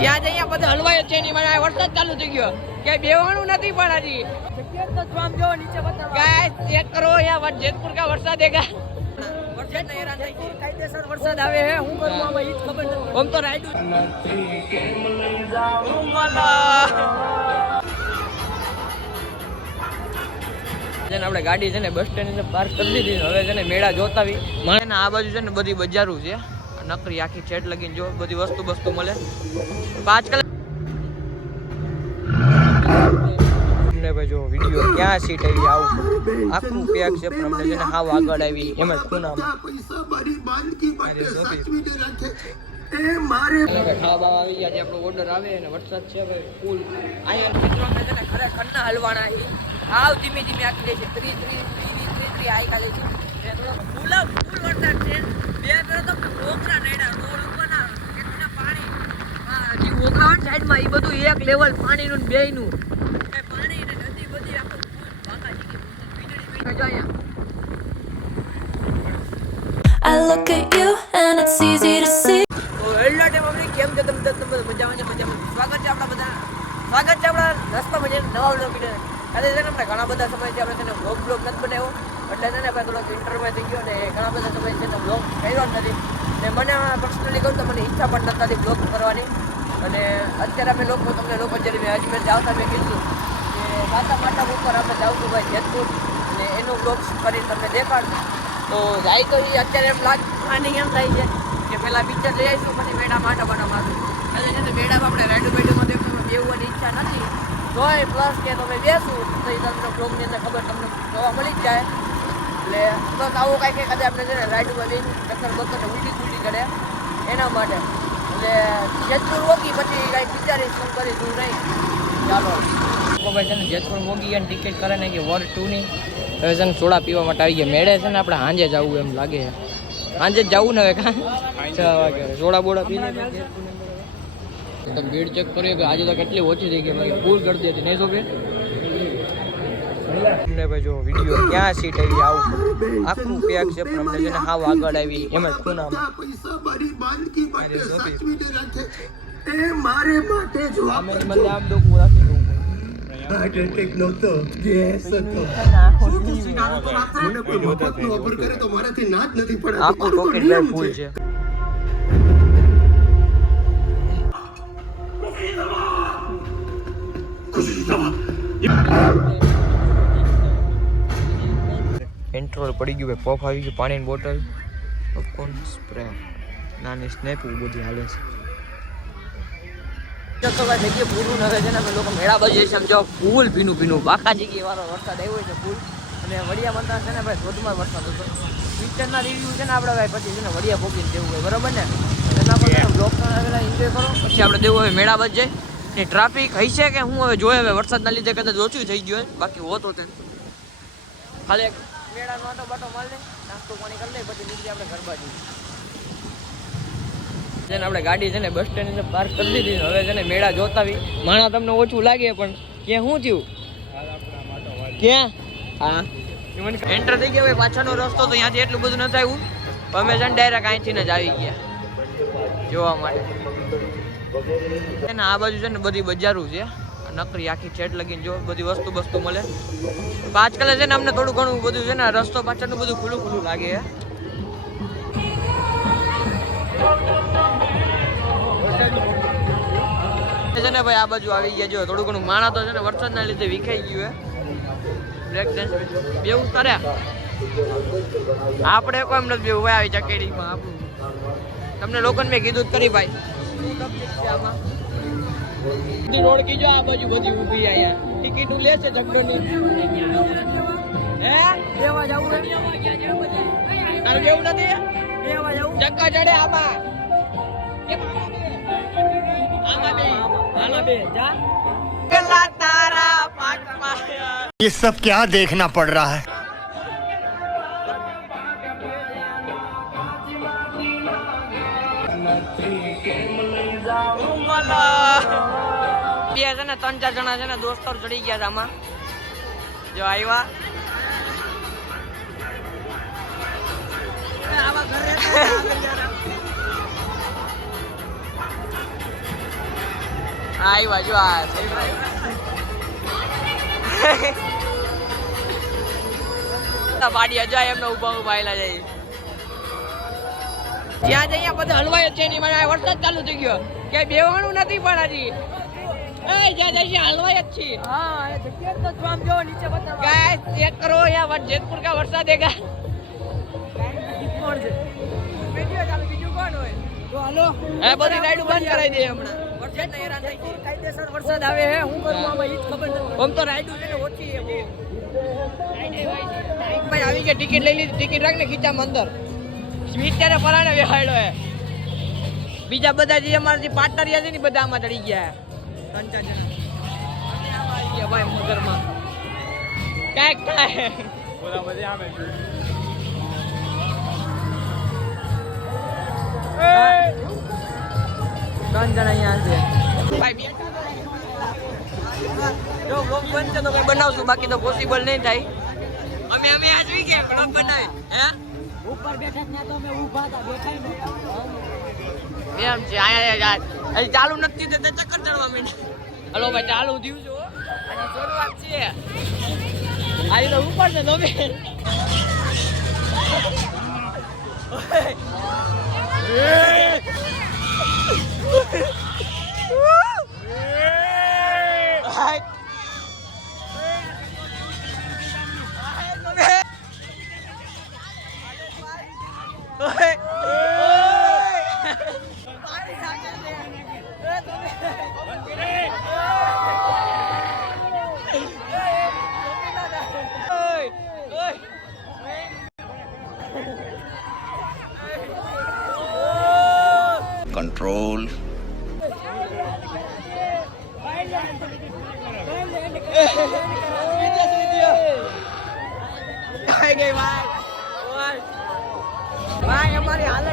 જ્યાં જઈએ બધા હલવાય છે નહીં મને વરસાદ ચાલુ થઈ ગયો. કે બેવાનું નથી પણ હજી. ચેક કરો અહીંયા જેતપુર કા વરસાદ દેગા વરસાદ આવે હે હું કરું આમાં ઈ ખબર નથી. આમ તો રાયડું જેને આપણે ગાડી છે ને બસ સ્ટેન્ડ પાર્ક કરી દીધી હવે છે ને મેળા જોતાવી. મને આ બાજુ છે ને બધી બજારું છે. નકરી આખી છેટ લગીને જો બધી વસ્તુ વસ્તુ મળે. પાંચ કલાક જો વીડિયો ક્યાં સીટ આવી આવું આખું પેક આગળ આવી. એમ જ ખાવા આવી ગયા છે. આપણો ઓર્ડર આવે અને વરસાદ છે ખરેખર ના હલવાના. હાવ ધીમે ધીમે આખી દે છે. ત્રીસ ત્રીસ ત્રીસ ત્રીસ ત્રીસ છે. સાઈડમાં એ બધું એક લેવલ પાણીનું બેયનું એ પાણી ને નદી બધી I look at you and it's easy to see. Hello time આપણે કેમ છો તમે તમે મજામાં છે મજામાં સ્વાગત છે આપણા બધા. સ્વાગત છે આપણા રસ્તા મજા નવા બ્લોગ વીડિયો. આજે છે ને આપણે ઘણા બધા આપણે છે ને બ્લોગ બ્લોગ નથી બનાવ્યો. એટલે છે ને ભાઈ થોડોક ઇન્ટરવ્યુ થઈ ગયો ને ઘણા બધા સમય છે તો બ્લોગ કર્યો જ નથી. ને મને પર્સનલી કહું તો મને ઈચ્છા પણ નથી બ્લોગ કરવાની. અને અત્યારે અમે લોકો તમને લોકો જ્યારે મેં અજમેર જાવતા મેં કીધું કે માતા માતા ઉપર આપણે જાઉં છું ભાઈ જેતપુર. અને એનું બ્લોગ કરી તમને દેખાડશું. તો જાય તો એ અત્યારે એમ લાગ આને એમ થાય છે કે પહેલાં પિક્ચર લઈ આવીશું, પછી મેળા માટે બનાવવાનું એટલે છે ને મેળામાં આપણે રેડુ બેડુમાં દેખવાનું બેવવાની ઈચ્છા નથી. તોય પ્લસ કે તમે બેસું, તો એ તમને બ્લોગની અંદર ખબર તમને જોવા મળી જ જાય. એટલે બસ આવું કાંઈ કંઈક આપણે છે ને રાઈડમાં લઈને ચક્કર બક્કર ઉલટી ઉલટી કરે એના માટે. એટલે જેતપુર વોગી પછી કાંઈ વિચારી શું કરીશું નહીં. ચાલો. છે ને જેતપુર વોગી અને ટિકિટ કરે ને કે વોર ટુની હવે છે ને સોડા પીવા માટે આવી ગયા. મેળે છે ને આપણે સાંજે જવું એમ લાગે છે. સાંજે જવું ને હવે કાં? છ વાગે. સોડા બોડા પી લે ભીડ ચેક કરીએ કે આજે તો કેટલી ઓછી થઈ ગઈ. ફૂલ ગળદી હતી. નહીં સોપે અમને ભાઈ જો વીડિયો ક્યાં સીટ આવી આવું આખું પેક છે પણ અમને જેને હાવ આગળ આવી એમ જ ખૂણામાં पैसा પેટ્રોલ પડી ગયું ભાઈ. પફ આવી ગયું, પાણીની બોટલ પપકોર્ન સ્પ્રે નાની સ્નેપ એવું બધી હાલે છે. તો ભાઈ જગ્યાએ પૂરું ન છે ને, અમે લોકો મેળા બાજુ સમજો ફૂલ ભીનું ભીનું બાકા જગ્યાએ વરસાદ આવ્યો છે, ફૂલ. અને વડિયા બંધા છે ને ભાઈ, ધોધમાર વરસાદ હતો. પિક્ચરના રિવ્યુ છે ને આપણે પછી છે ને વડિયા ભોગીને જવું હોય, બરાબર ને? એના કરો. પછી આપણે જવું હોય મેળા બાજુ જઈ. ટ્રાફિક હશે કે હું હવે જોયે હવે વરસાદના લીધે કદાચ ઓછું થઈ ગયું હોય? બાકી હોત હોત ખાલી મેળાનો આટો બાટો માર લે નાસ્તો પાણી કરી લે, પછી નીકળી આપણે ઘર બાજુ જેને આપણે ગાડી છે ને બસ સ્ટેન્ડ પાર્ક કરી દીધી હવે છે ને મેળા જોતાવી માણા તમને ઓછું લાગે પણ ક્યાં શું થયું? ક્યાં? હા. એન્ટર થઈ ગયા ભાઈ પાછળનો રસ્તો તો ત્યાંથી એટલું બધું નથી આવ્યું. અમે છે ને ડાયરેક્ટ અહીંથી જ આવી ગયા, જોવા માટે. આ બાજુ છે ને બધી બજારું છે. નકરી આખી છેટ લગીને જો બધી વસ્તુ વસ્તુ મળે. કલાક છે ને અમને થોડું ઘણું બધું છે ને રસ્તો પાછળનું બધું ખુલ્લું ખુલ્લું લાગે છે. છે ને ભાઈ આ બાજુ આવી ગયા જો, થોડું ઘણું માણા છે ને વરસાદના લીધે વિખાઈ ગયું હે બ્રેક ડેન્સ બે ઉતાર્યા. આપણે કોઈ નથી બેવું ભાઈ આવી ચકેડીમાં આપણું. તમને લોકોને મેં કીધું જ કરી ભાઈ. બધી રોડ કીજો આ બાજુ બધી ઊભી અહીંયા ટિકિટ લે છે ચક્કરની હે લેવા જવું તારે જેવું નથી લેવા જવું ચક્કા ચડે આમાં કેમ આમાં બે? હાલો બે જા પેલા તારા પાટમાં ये सब क्या देखना पड़ रहा है ને ત્રણ ચાર જણા છે ને દોસ્તો ચડી ગયા આમાં. જો આવ્યા આવ્યા જો ઊભા આયેલા જાય ત્યાં જઈએ બધા હલવાય છે નહીં મને વરસાદ ચાલુ થઈ ગયો. કે બેવાનું નથી પણ હજી. चेक करो यहाँ वर- जेतपुर का वर्षा देगा કોણ છે वीडियो चालू બીજું કોણ હોય તો હાલો એ બધી રાઈડ બંધ કરાવી દે હમણાં વરસાદ નહીં હેરાન થઈ ગઈ કાયદેસર વરસાદ આવે હે હું કરું આમાં ઈ જ ખબર નથી આમ તો રાઈડ છે ને ઓછી છે બહુ ભાઈ આવી ગયા ટિકિટ લઈ લીધી ટિકિટ રાખને ખીચામાં અંદર સ્વીટ ત્યારે પરાણે બેહાડ્યો હે બીજા બધા જે અમારા જે પાર્ટનર છે ને બધા આમાં ચડી ગયા ત્રણ ચાર જણા ભાઈ મગરમાં કાંઈક થાય ત્રણ જણા અહીંયા છે ભાઈ જો બંધ છે તો કઈ બનાવશું બાકી તો પોસિબલ નહીં થાય. અમે અમે આજ વી ગયા vlog બનાવે હે? ઉપર બેઠા જ ના તો અમે ઊભા હતા બેઠા એમ છે હજી ચાલુ નથી તો ચક્કર ચડવા માંડ્યા હલો ભાઈ, ચાલુ થયું છો અને શરૂઆત છે. આજે તો ઉપર છે તમે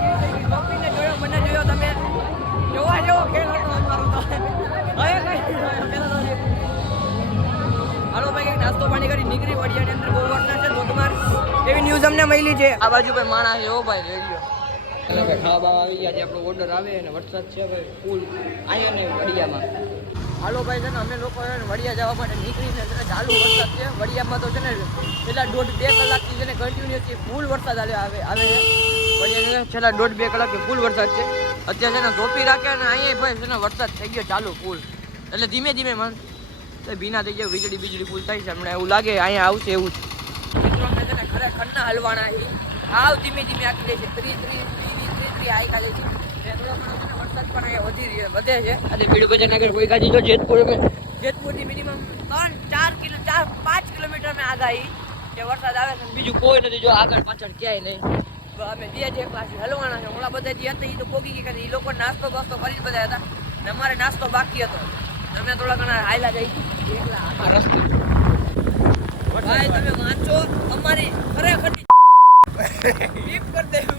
કેવી થઈ ગઈ. જોયો, મને જોયો તમે. જોવા જેવો ખેલ હતો અમારો તો. હાલો ભાઈ નાસ્તો પાણી કરી નીકળી વડિયાની અંદર બહુ ધોધમાર. એવી ન્યૂઝ અમને મળી છે. આ બાજુ ભાઈ માણસ ઓ ભાઈ, રેડિયો. ભાઈ ખાવા આવી ગયા આપણો ઓર્ડર આવે અને વરસાદ છે ભાઈ ફૂલ ને વડિયામાં. હાલો ભાઈ છે ને, અમે લોકો વડિયા જવા માટે નીકળીને છે. ચાલુ વરસાદ છે. વડિયામાં તો છે ને, છેલ્લા દોઢ બે કલાકથી છે ને કન્ટિન્યુઅસલી ફૂલ વરસાદ આવે આવે આવે છે. વડિયાની છેલ્લા દોઢ બે કલાકથી ફૂલ વરસાદ છે. અત્યારે છે ને ટોપી રાખે અને અહીંયા ભાઈ છે ને, વરસાદ થઈ ગયો ચાલુ ફૂલ એટલે ધીમે ધીમે મન. ભીના થઈ ગયા, વીજળી બીજળી ફૂલ થાય છે. હમણાં એવું લાગે, અહીંયા આવશે એવું જ. મિત્રો, અમે છે ખરેખર ના હલવાના આવ ધીમે ધીમે આખી જાય છે ત્રીસ ત્રીસ વધી વધે છે. આજે ભીડ બજાર આગળ કોઈ કાજી જો જેતપુર અમે જેતપુરથી મિનિમમ ત્રણ ચાર કિલો ચાર પાંચ કિલોમીટર મેં આગાહી કે વરસાદ આવે છે બીજું કોઈ નથી જો આગળ પાછળ ક્યાંય નહીં. અમે જે જે પાછી હલવાના છે ઓલા બધા જે હતા એ તો પોગી ગયા એ લોકો નાસ્તો બાસ્તો કરી બધા હતા. ને અમારે નાસ્તો બાકી હતો. અમે થોડા ઘણા હાયલા જઈ. રસ્તે. ભાઈ તમે વાંચો અમારી ખરેખર બીપ કરી દેવું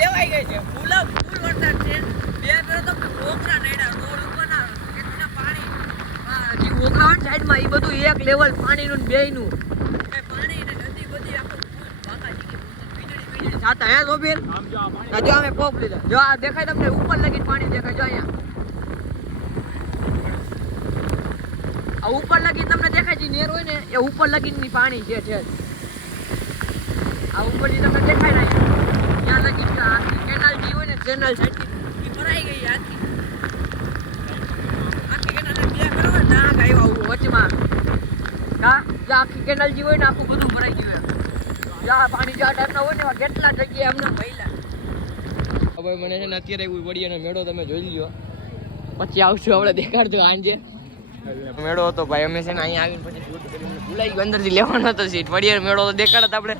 દેવાઈ ગઈ છે. ફૂલ ફૂલ વરસાદ છે. બે ફેરો તો ઓકરા નડ્યા. રોડ ઉપરના કેટલા પાણી જે ઓકરા સાઈડમાં એ બધું એક લેવલ પાણીનું ને બેયનું. એ પાણી ને નદી બધી આખું હે સોબીર જો અમે પોપ લીધા. જો આ દેખાય તમને ઉપર લગીને પાણી દેખાય. જો અહીંયા. આ ઉપર લગી તમને દેખાય છે નેર હોય ને એ ઉપર લગીની પાણી છે છે. આ ઉપર જે તમને દેખાય ને કેનાલ જે એ ભરાઈ ગઈ આખી. આખી કેનાલ બે કરો વચમાં. કા જે આખી કેનાલ જે હોય ને, આખું બધું ભરાઈ ગયું જા પાણી જ્યાં ટાઈપના હોય કેટલા જગ્યાએ અમને મહિલા હવે મને અત્યારે એવું વડિયાનો મેળો તમે જોઈ લ્યો. પછી આવશું આપણે દેખાડજો આંજે. મેળો હતો ભાઈ, અમે ને અહીંયા આવીને પછી શૂટ અંદરથી લેવાનો હતો સીટ વડિયાર મેળો તો દેખાડત આપણે.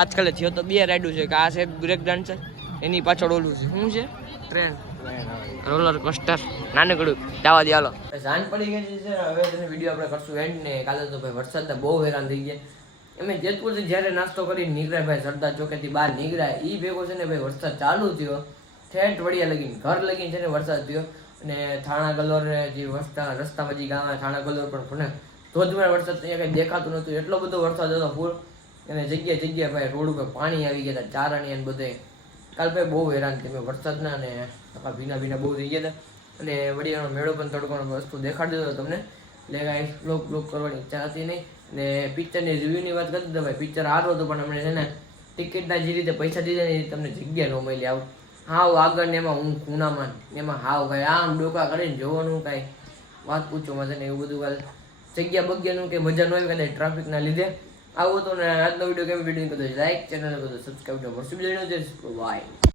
આજકાલ થયો તો બે રાઈડું છે, કે આ છે બ્રેક ડાન્સર એની પાછળ ઓલું છે. શું છે? ટ્રેન રોલર કોસ્ટર નાનકડું. જવા દે હાલો સાંજ પડી ગઈ છે હવે તેને વીડિયો આપણે કરશું એન્ડ ને. કાલે તો ભાઈ વરસાદના બહુ હેરાન થઈ ગયા. અમે જેતપુરથી જ્યારે નાસ્તો કરીને નીકળ્યા ભાઈ સરદાર ચોકેથી બહાર નીકળ્યા એ ભેગો છે ને ભાઈ વરસાદ ચાલુ થયો. ઠેઠ વડિયા લગીને ઘર લગીને છે ને વરસાદ થયો. અને થાણા ગલોર જે રસ્તા રસ્તામાં જે ગામ થાણા ગલોર પણ પણ ધોધમાર વરસાદ અહીંયા કંઈ દેખાતું નહોતું. એટલો બધો વરસાદ હતો ફૂલ. અને જગ્યાએ જગ્યાએ ભાઈ રોડ ઉપર પાણી આવી ગયા હતા. ચારણી અને બધે. કાલ ભાઈ બહુ હેરાન થઈ મેં વરસાદના ને આખા ભીના ભીના બહુ થઈ ગયા હતા. અને વડીયાનો મેળો પણ તડકોનો વસ્તુ દેખાડી દીધો તમને. એટલે કાંઈ બ્લોગ બ્લોક કરવાની ઈચ્છા હતી નહીં. ને પિક્ચરની રિવ્યૂની વાત કરી દીધો ભાઈ પિક્ચર સારું હતું, પણ અમને છે ને ટિકિટના જે રીતે પૈસા દીધા ને એ તમને જગ્યા ન મળી આવું. હાવ આગળ ને એમાં હું ખૂણામાં એમાં હાવ ભાઈ આમ ડોકા કરીને જોવાનું કાંઈ વાત પૂછો મજા ને એવું બધું કાલે જગ્યા બગ્યાનું કે મજા ન આવી કદાચ ટ્રાફિકના લીધે. આવું તો આજનો વીડિયો કેમ વીડિયો કદાચ લાઈક ચેનલ બધું સબસ્ક્રાઈબ મળશું. બીજો બાય